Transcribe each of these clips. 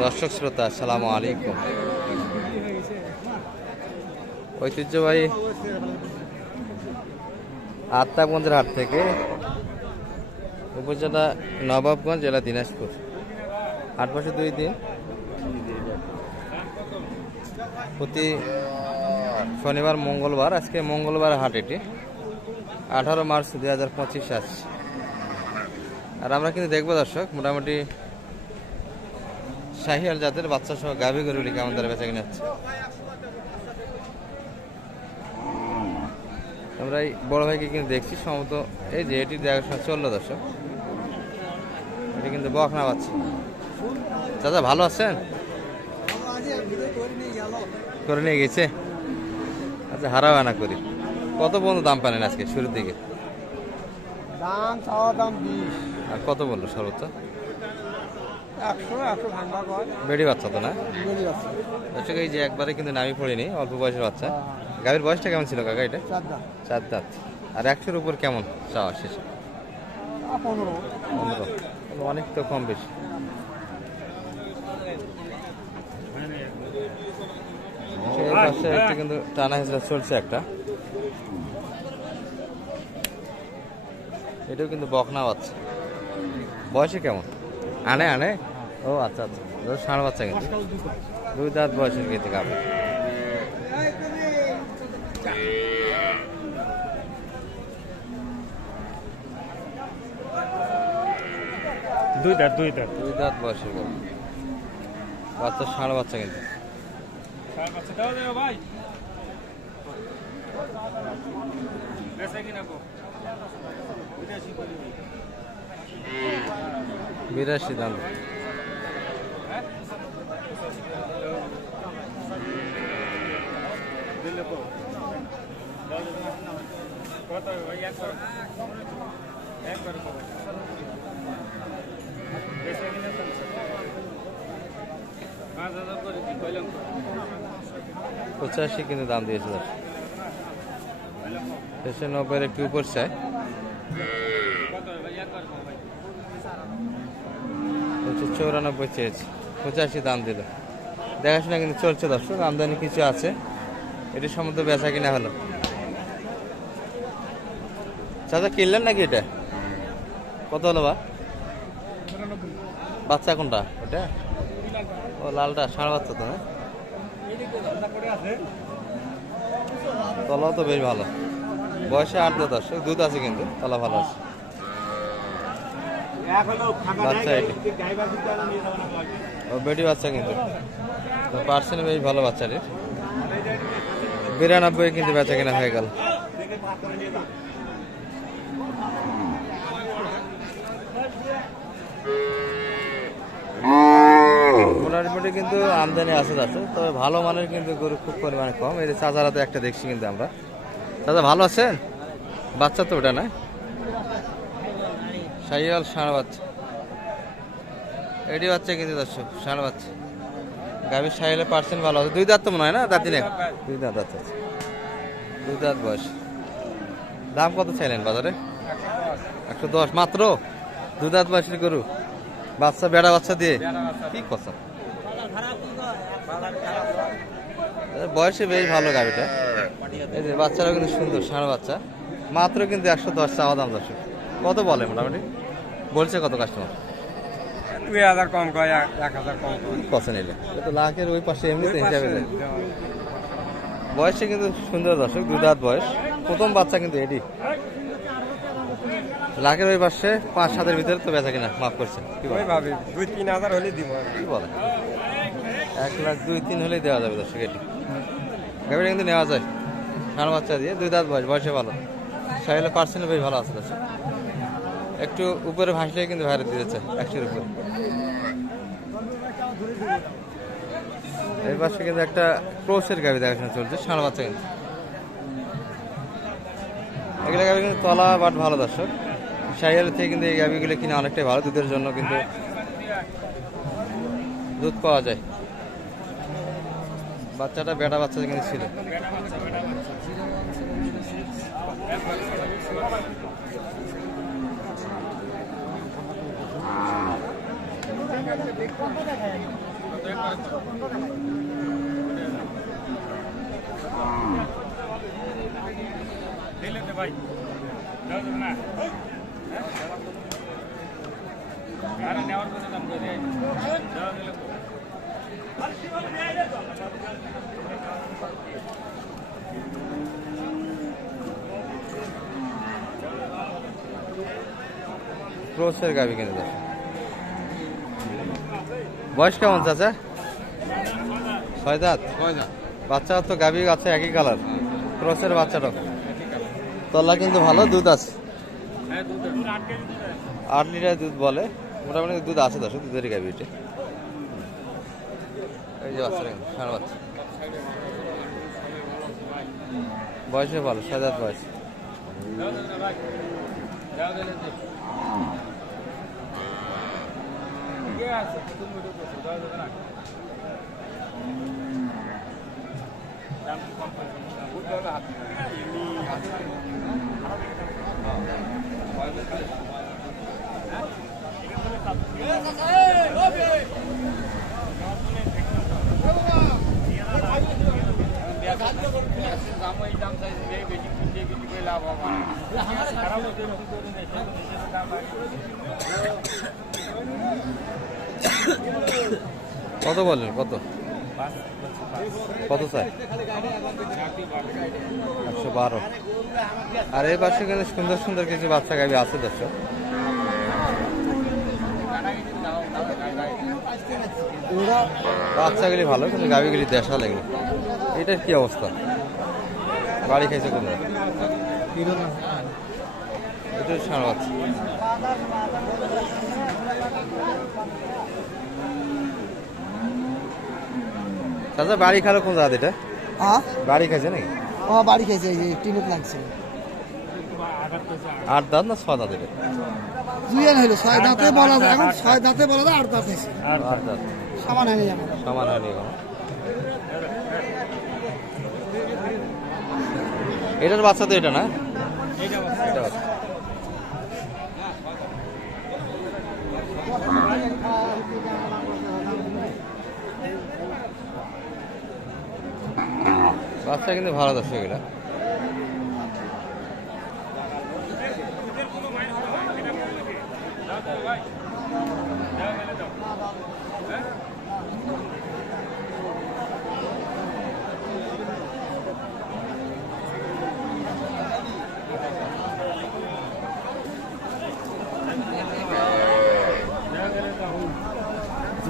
দর্শক শ্রোতা আসসালামু আলাইকুম। ঐতিহ্যবাহী আত্মাগঞ্জের হাট থেকে উপজেলা নবাবগঞ্জ, জেলা দিনাজপুর। হাট বসে 2 দিন, প্রতি শনিবার মঙ্গলবার। আজকে মঙ্গলবার হাট, এটি 18 মার্চ 2025 আসছে। আর আমরা কিন্তু দেখবো দর্শক, মোটামুটি শাহিয়াল জাতের বাচ্চা সহ গাভী গরুগুলি কেমন দ্বারা বেচা কিনে হচ্ছে। আমরা এই বড় ভাইকে কিন্তু দেখছি সম্ভবত, এই যে এটি দেখাশোনা চললো দর্শক। এটি কিন্তু বকনা বাচ্চা। দাদা ভালো আছেন? করে নিয়ে গেছে। আচ্ছা, হারাও আনা করি। কত পর্যন্ত দাম পানেন আজকে শুরুর দিকে? দাম চাওয়া দাম 20। আর কত বললো সর্বোচ্চ? 100 ভাঙা কয়। বেড়ি বাচ্চা তো না? বেড়ি বাচ্চা। দর্শক এই যে একবারে কিন্তু নামি পড়েনি, অল্প বয়সের বাচ্চা। গাভীর বয়সটা কেমন ছিল কাকা এটা? 4 দাঁত। 4 দাঁত। আর 100-এর উপর কেমন চাওয়া শেষ? 15। অনেক তো কম বেশি। এই পাশে একটু কিন্তু টানা হিসেবে চলছে একটা। এটাও কিন্তু বকনা বাচ্চা। বয়সে কেমন? আনে আনে ও আচ্ছা আচ্ছা, ষাঁড় বাচ্চা কিন্তু 2 দাঁত বয়সের কিন্তু গাভী। দুই দাঁত বয়সের গাভী, বাচ্চা ষাঁড় বাচ্চা কিন্তু। বিরাশি দাম। পঁচাশি কিন্তু দাম দিয়েছে। 90-এর একটু উপর চাই। 94 চেয়েছে, 85 দাম দিল। দেখাশোনা কিন্তু চলছে দর্শক, আমদানি কিছু আছে। এটি সম্বন্ধে বেচা কিনা হলো। চাচা কিনলেন নাকি এটা? কত হলো বা? বাচ্চা কোনটা এটা? ও লালটা, ষাঁড় বাচ্চা তো না? তলাও তো বেশ ভালো। বয়সে 8 দাঁত দর্শক, দুধ আছে কিন্তু, তলা ভালো আছে। বাচ্চা এটি ও বেটি বাচ্চা কিন্তু, পার্সেন্ট বেশ ভালো বাচ্চাটির। 92 কিন্তু বেচা কেনা হয়ে গেল। মোটামুটি কিন্তু আমদানি আছে দর্শক, তবে ভালো মানের কিন্তু গরু খুব পরিমাণে কম। এই যে চাচারা তো একটা দেখছি কিন্তু আমরা। দাদা ভালো আছেন? বাচ্চা তো ওটা না? শাহিওয়াল ষাঁড় বাচ্চা, এটি বাচ্চা কিন্তু দর্শক, ষাঁড় বাচ্চা। গাভীর শাহিওয়ালের পার্সেন্ট ভালো আছে। 2 দাঁত তো মনে হয় না? দাঁত দিনে 2 দাঁত আছে। 2 দাঁত বয়স। দাম কত চাইলেন বাজারে? 110 মাত্র? 2 দাঁত বয়সের গরু, বাচ্চা বেড়া বাচ্চা দিয়ে কি কথা। বয়সে বেশ ভালো গাভীটা। এই যে বাচ্চারাও কিন্তু সুন্দর, ষাঁড় বাচ্চা। মাত্র কিন্তু 110 চাওয়া দাম দর্শক। কত বলে মোটামুটি? বলছে কত কাস্টমার? 2000 কম কয়, 1000 কম কয়। কত নিলে? তো লাখের ওই পাশে এমনিতে হিসাবে যায়। বয়সে কিন্তু সুন্দর দর্শক, 2 দাঁত বয়স, প্রথম বাচ্চা কিন্তু এটি। লাখের ওই পাশে 5-7-এর ভিতরে তো বেচা কিনা মাফ করছেন। কি বলে? 2-3 হাজার হলে দিব। কি বলে? 1 লাখ 2-3 হলেই দেওয়া যাবে দর্শক। এটি গাভীটা কিন্তু নেওয়া যায়, ষাঁড় বাচ্চা দিয়ে, 2 দাঁত বয়স, বয়সে ভালো। শাহিওয়ালের পার্সেন্ট বেশ ভালো আছে দর্শক। একটু উপরে ভাসলে কিন্তু ভাইরে দিয়েছে 100-এর উপরে। এই পাশে কিন্তু একটা ক্রোসের গাভী দেখাশোনা চলছে, ষাঁড় বাচ্চা কিন্তু। এগুলো গাভী কিন্তু তলা বাট ভালো দর্শক। শাহিওয়ালের থেকে কিন্তু এই গাভীগুলো কিনা অনেকটাই ভালো, দুধের জন্য কিন্তু দুধ পাওয়া যায়। বাচ্চাটা বেটা বাচ্চা কিন্তু ছিল। ভাই না নেওয়ার কথা দাম করে ক্রসের গাভি কিনে দেয়। বয়স কেমন চাচা? 6 দাঁত। বাচ্চা তো গাভি আছে একই কালার, ক্রসের বাচ্চাটা। তলা কিন্তু ভালো, দুধ আছে 8 লিটার দুধ বলে, মোটামুটি দুধ আছে। দশ দুধের গাভি এটা। এই যে বাচ্চা সারা বাচ্চা, বয়সে ভালো, 6 দাঁত বয়স। কত বলেন? কত কত চাই? 112। আর এই পাশে কিন্তু সুন্দর সুন্দর কিছু বাচ্চা গাভি আছে দর্শক। বাচ্চাগুলি ভালো, কিন্তু গাভিগুলি দেশা লাগে। এটার কি অবস্থা? বাড়ি খাইছে কোন? এটা সারা বাচ্চা। চাচা বাড়ি খালো কোন জাত? এটা বাড়ি খাইছে নাকি? বাড়ি খাইছে, এই যে টিনুক লাগছে। 8 দাঁত না 6 দাঁত? এটা দুইয়ান হইলো, 6 দাঁতে বলা যায়। এখন 6 দাঁতে বলা যায়, 8 দাঁত হয়েছে। 8 দাঁত সমান হয়নি আমার। সমান হয়নি এখন। এটার বাচ্চা তো এটা না? এটা বাচ্চা। বাচ্চা কিন্তু ভালো দর্শক এটা।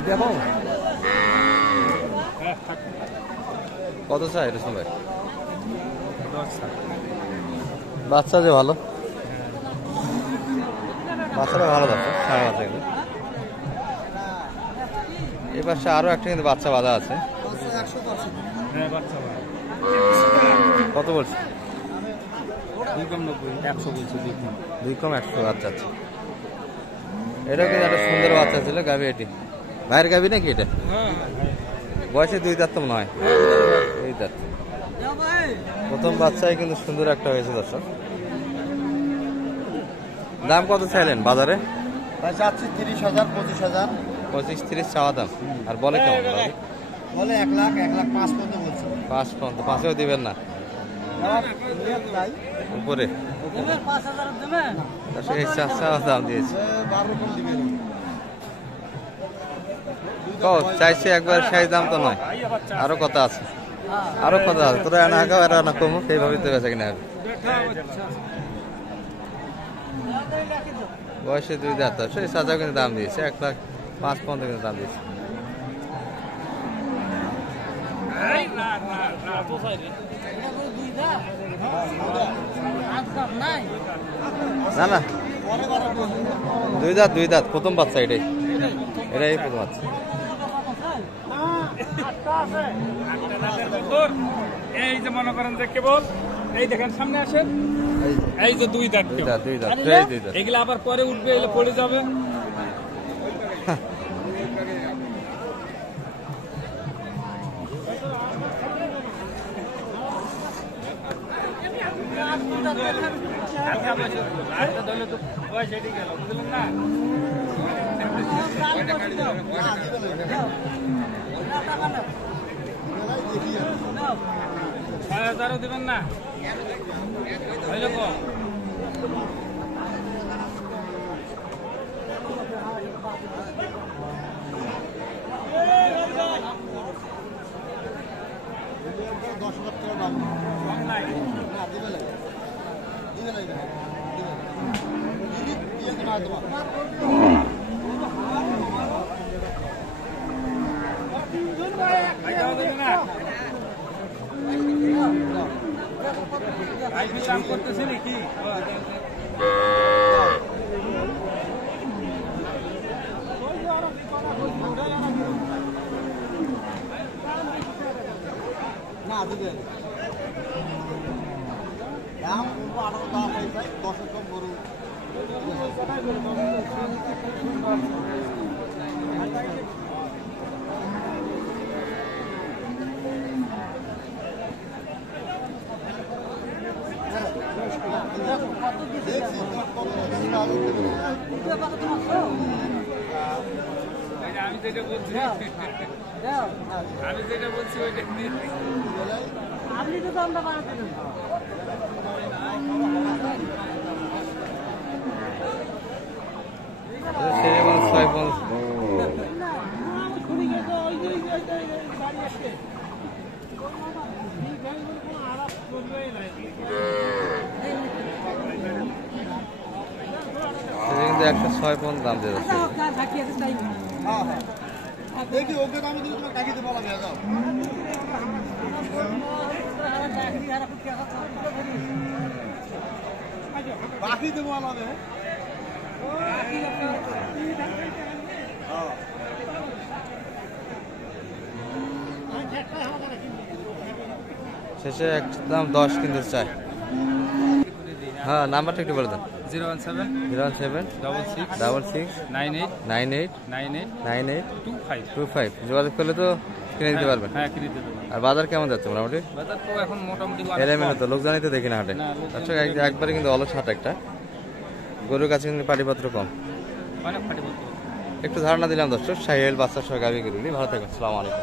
দেখো কত চাই রসুন ভাই? বাচ্চা যে ভালো, বাচ্চাটা ভালো বাচ্চা, সারা বাচ্চা কিন্তু। এই পাশে আরো একটা কিন্তু বাচ্চা বাঁধা আছে। কত বলছে? 2 কম 90, 100 বলছে। 2 কম 100। আচ্ছা আচ্ছা। এটা কিন্তু একটা সুন্দর বাচ্চা ছিল গাভি। এটি ভাইয়ের গাভি নাকি? এটা বয়সে 2 দাঁত তো মনে হয়। 2 দাঁত। প্রথম বাচ্চায় কিন্তু সুন্দর একটা হয়েছে দর্শক। দাম কত চাইলেন বাজারে? চাচ্ছি 30,000, 25,000। 25-30 চাওয়া দাম। আর বলে কেমন? বলে 1 লাখ, 1 লাখ 5 পর্যন্ত বলছে। 5 পর্যন্ত। 5এও দিবেন না উপরে? 5,000 দেবেন? চাওয়া দাম দিয়েছে। 12 রকম দিবেন। চাইছে একবার সেই দাম তো নয়, আরো কথা আছে, আরো কথা আছে। তোরা না খাও এরা না কমো, সেইভাবে তো বেচা কিনা হবে। বয়সে 2 দাঁত, সেই সাজাও কিন্তু দাম দিয়েছে 1 লাখ 5 পর্যন্ত কিন্তু দাম দিয়েছে। না না 2 দাঁত, 2 দাঁত প্রথম বাচ্চা। এটাই প্রথম বাচ্চা। এই যে মনে করেন যে কেবল এই দেখেন সামনে আসেন, এই যে 2 দাঁত। 2 দাঁত, 2 দাঁত। এগুলো আবার পরে উঠবে, এগুলো পড়ে যাবে। হালকা বসে, হালকা ধরলে তো ওই সেটি গেল বুঝলেন না 6,000 দিবেন না হইল কো কম নাই ভাই দাও দেবে না ভাই দাম করতেছে নাকি না দিবেন দাম আরো দাম হয়েছে 10 কম গরু আমি যেটা বলছি ওইটা আপনি তো দামটা বাড়াতে দেন সেরে বলছে 6 বলছে কিন্তু 106 পর্যন্ত দাম দিয়ে যাচ্ছে দেখি ওকে দামে দিলে তোমার টাকা দিতে বলা যাও বাকি দেবো আলাদা শেষে একদম 10 কিনতে চাই হ্যাঁ নাম্বারটা একটু বলে দেন 017 017 66 98 98 98 98 25 25 যোগাযোগ করলে তো কিনে দিতে পারবেন হ্যাঁ কিনে দিতে পারবেন আর বাজার কেমন যাচ্ছে মোটামুটি বাজার তো এখন মোটামুটি এলোমেলো তো লোক জানিতে দেখি না হাটে না, লোক আচ্ছা একবারে কিন্তু অলস হাট একটা গরুর কাছে কিন্তু পাটিপত্র কম অনেক ফাটি বলতে একটু ধারণা দিলাম দর্শক সাহিল বাচ্চা সহ গাভী গরুলি ভালো থাকবেন আসসালামু আলাইকুম